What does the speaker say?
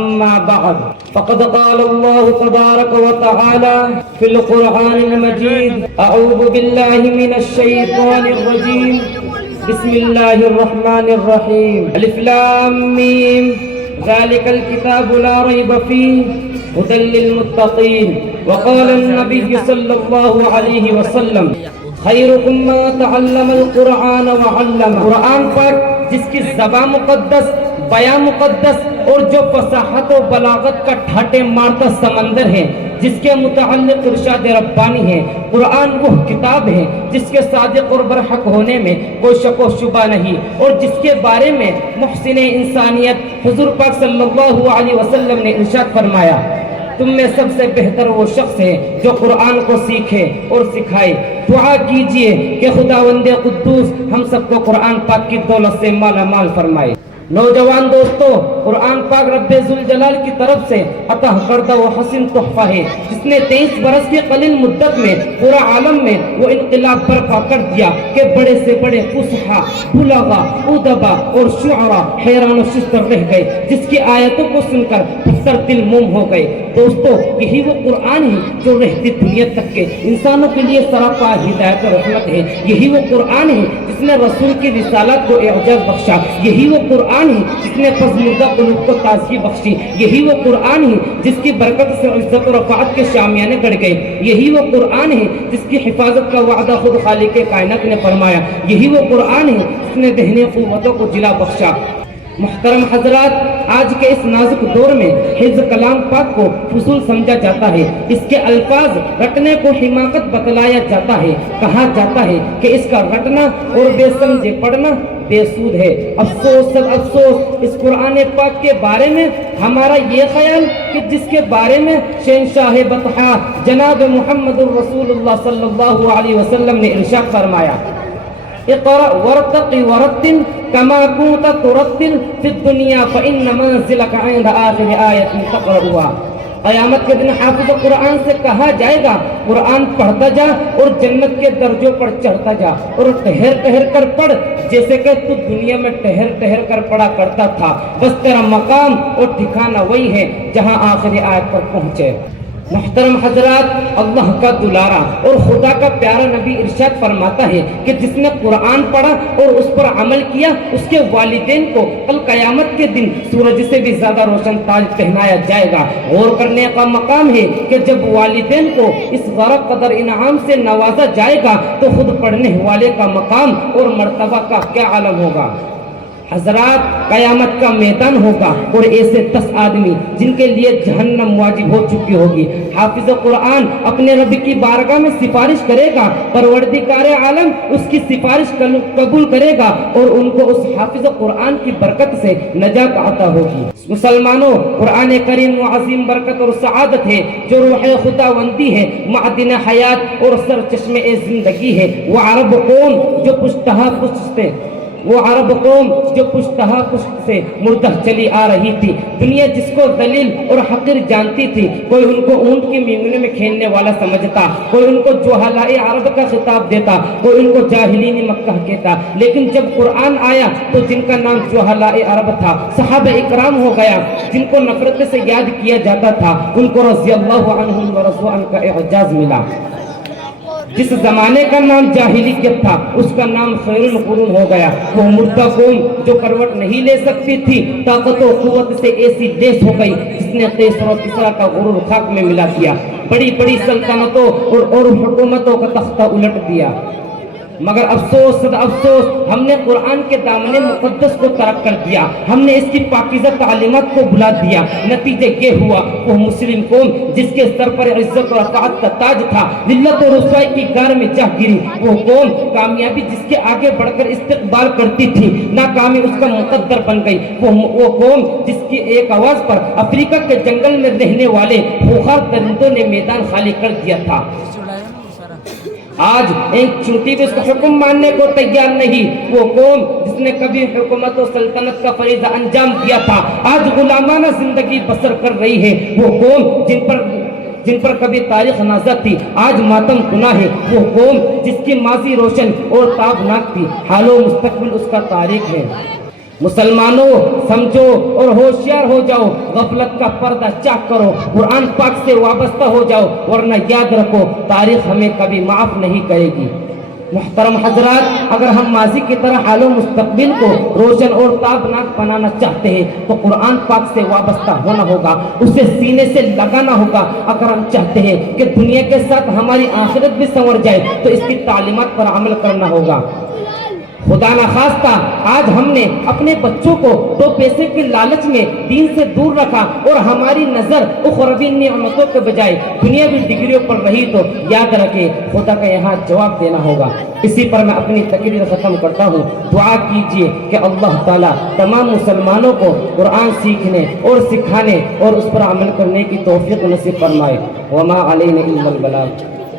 أما بعد فقد قال الله تبارك وتعالى في القرآن المجيد أعوذ بالله من الشيطان الرجيم بسم الله الرحمن الرحيم ألف لام ميم ذلك الكتاب لا ريب فيه هدى للمتقين وقال النبي صلى الله عليه وسلم خيركم من تعلم القرآن وعلم. قرآن پر جس کی زبان مقدس، بیان مقدس اور جو فصاحت و بلاغت کا ٹھاٹے مارتا سمندر ہے، جس کے متعلق ارشاد ربانی ہے. قرآن وہ کتاب ہے جس کے صادق اور برحق ہونے میں کوئی شک و شبہ نہیں، اور جس کے بارے میں محسن انسانیت حضور پاک صلی اللہ علیہ وسلم نے ارشاد فرمایا تم میں سب سے بہتر وہ شخص ہے جو قرآن کو سیکھے اور سکھائے. دعا کیجئے کہ خداوند قدوس ہم سب کو قرآن پاک کی دولت سے مالا مال فرمائے. نوجوان دوستو، قرآن پاک رب ذوالجلال کی طرف سے عطا کردہ وہ حسین تحفہ ہے جس نے 23 برس کی قلیل مدت میں پورا عالم میں وہ انقلاب برپا کر دیا کہ بڑے سے بڑے فصحا، بلغا، ادبا اور شعراء حیران و شستر رہ گئے، جس کی آیتوں کو سن کر پتھر دل موم ہو گئے. دوستو، یہی وہ قرآن ہے جو رہتی دنیا تک کے انسانوں کے لیے سراپا ہدایت و رحمت ہے. یہی وہ قرآن ہے جس نے رسول کی رسالت کو اعجاز بخشا. یہی وہ قرآن ہے جس نے پسماندہ قلوب کو تازگی بخشی. یہی وہ قرآن ہے جس کی برکت سے عزت و رفعت کے شامیانے گڑ گئے. یہی وہ قرآن ہے جس کی حفاظت کا وعدہ خود خالق کائنات نے فرمایا. یہی وہ قرآن ہے جس نے ذہنی قوتوں کو جلا بخشا. محترم حضرات، آج کے اس نازک دور میں حفظ کلام پاک کو فضول سمجھا جاتا ہے. اس کے الفاظ رٹنے کو حماقت بتلایا جاتا ہے. کہا جاتا ہے کہ اس کا رٹنا اور بے سمجھے پڑھنا بے سود ہے. افسوس صد افسوس اس قرآن پاک کے بارے میں ہمارا یہ خیال کہ جس کے بارے میں شہنشاہ بطحا جناب محمد رسول اللہ صلی اللہ علیہ وسلم نے ارشاد فرمایا اقرأ ورتق ورتل كما كنت ترتل في الدنيا فإن منزلك عند آخر آية تقرأها. قیامت کے دن حافظ قرآن سے کہا جائے گا قرآن پڑھتا جا اور جنت کے درجوں پر چڑھتا جا اور ٹہر ٹہر کر پڑھ جیسے کہ تو دنیا میں ٹہر ٹہر کر پڑھا کرتا تھا. بس تیرا مقام اور ٹھکانہ وہی ہے جہاں آخری آیت پر پہنچے. محترم حضرات، اللہ کا دلارا اور خدا کا پیارا نبی ارشاد فرماتا ہے کہ جس نے قرآن پڑھا اور اس پر عمل کیا اس کے والدین کو کل قیامت کے دن سورج سے بھی زیادہ روشن تاج پہنایا جائے گا. غور کرنے کا مقام ہے کہ جب والدین کو اس غرق قدر انعام سے نوازا جائے گا تو خود پڑھنے والے کا مقام اور مرتبہ کا کیا عالم ہوگا. حضرات، قیامت کا میدان ہوگا اور ایسے 10 آدمی جن کے لیے جہنم واجب ہو چکی ہوگی. حافظ قرآن اپنے رب کی بارگاہ میں سفارش کرے گا، پروردگار عالم اس کی سفارش قبول کرے گا اور ان کو اس حافظ قرآن کی برکت سے نجات عطا ہوگی. مسلمانوں، قرآن کریم و عظیم برکت اور سعادت ہے جو روح خداوندی ہے، معدن حیات اور سرچشمے زندگی ہے. وہ عرب قوم جو پشتہا پشت سے مردہ چلی آ رہی تھی. دنیا جس کو ذلیل اور حقیر جانتی تھی، کوئی ان کو اونٹ کے مینگنے میں کھیلنے والا سمجھتا، کوئی ان کو جہلاء عرب کا خطاب دیتا، کوئی ان کو جاہلین مکہ کہتا. لیکن جب قرآن آیا تو جن کا نام جہلاء عرب تھا صحابہ اکرام ہو گیا. جن کو نفرت سے یاد کیا جاتا تھا ان کو رضی اللہ عنہم ورضوا عنہ کا اعجاز ملا. جس زمانے کا نام جاہلیت تھا اس کا نام خیر القرون ہو گیا. وہ مردہ قوم جو کروٹ نہیں لے سکتی تھی طاقت و قوت سے ایسی لیس ہو گئی جس نے قیصر و کسریٰ کا غرور خاک میں ملا دیا، بڑی بڑی سلطنتوں اور حکومتوں کا تختہ الٹ دیا. مگر افسوس صد افسوس ہم نے قرآن کے دامن مقدس کو ترک کر دیا. ہم نے اس کی پاکیزہ تعلیمات کو بھلا دیا. نتیجہ یہ ہوا وہ مسلم قوم جس کے سر پر عزت و رفعت کا تاج تھا ذلت و رسوائی کی غار میں جا گری. وہ قوم کامیابی جس کے آگے بڑھ کر استقبال کرتی تھی ناکامی اس کا مقدر بن گئی. وہ قوم جس کی ایک آواز پر افریقہ کے جنگل میں رہنے والے خوخار درندوں نے میدان خالی کر دیا تھا، آج ایک چونٹی بھی اس کا حکم ماننے کو تیار نہیں. وہ قوم جس نے کبھی حکومت و سلطنت کا فریضہ انجام دیا تھا آج غلامانہ زندگی بسر کر رہی ہے. وہ قوم جن پر کبھی تاریخ نازک تھی آج ماتم گناہ ہے. وہ قوم جس کی ماضی روشن اور تابناک تھی حال و مستقبل اس کا تاریخ ہے. مسلمانوں سمجھو اور ہوشیار ہو جاؤ، غفلت کا پردہ چاک کرو، قرآن پاک سے وابستہ ہو جاؤ، ورنہ یاد رکھو تاریخ ہمیں کبھی معاف نہیں کرے گی۔ محترم حضرات، اگر ہم ماضی کی طرح حال و مستقبل کو روشن اور تابناک بنانا چاہتے ہیں تو قرآن پاک سے وابستہ ہونا ہوگا، اسے سینے سے لگانا ہوگا۔ اگر ہم چاہتے ہیں کہ دنیا کے ساتھ ہماری آخرت بھی سنور جائے تو اس کی تعلیمات پر عمل کرنا ہوگا۔ خدا نخواستہ آج ہم نے اپنے بچوں کو دو پیسے کے لالچ میں دین سے دور رکھا اور ہماری نظر اخروی نعمتوں کے بجائے دنیاوی ڈگریوں پر رہی، تو یاد رکھیں خدا کا یہاں جواب دینا ہوگا۔ اسی پر میں اپنی تقریر ختم کرتا ہوں۔ دعا کیجئے کہ اللہ تعالیٰ تمام مسلمانوں کو قرآن سیکھنے اور سکھانے اور اس پر عمل کرنے کی توفیق نصیب فرمائے۔ وما علینا الا البلاغ۔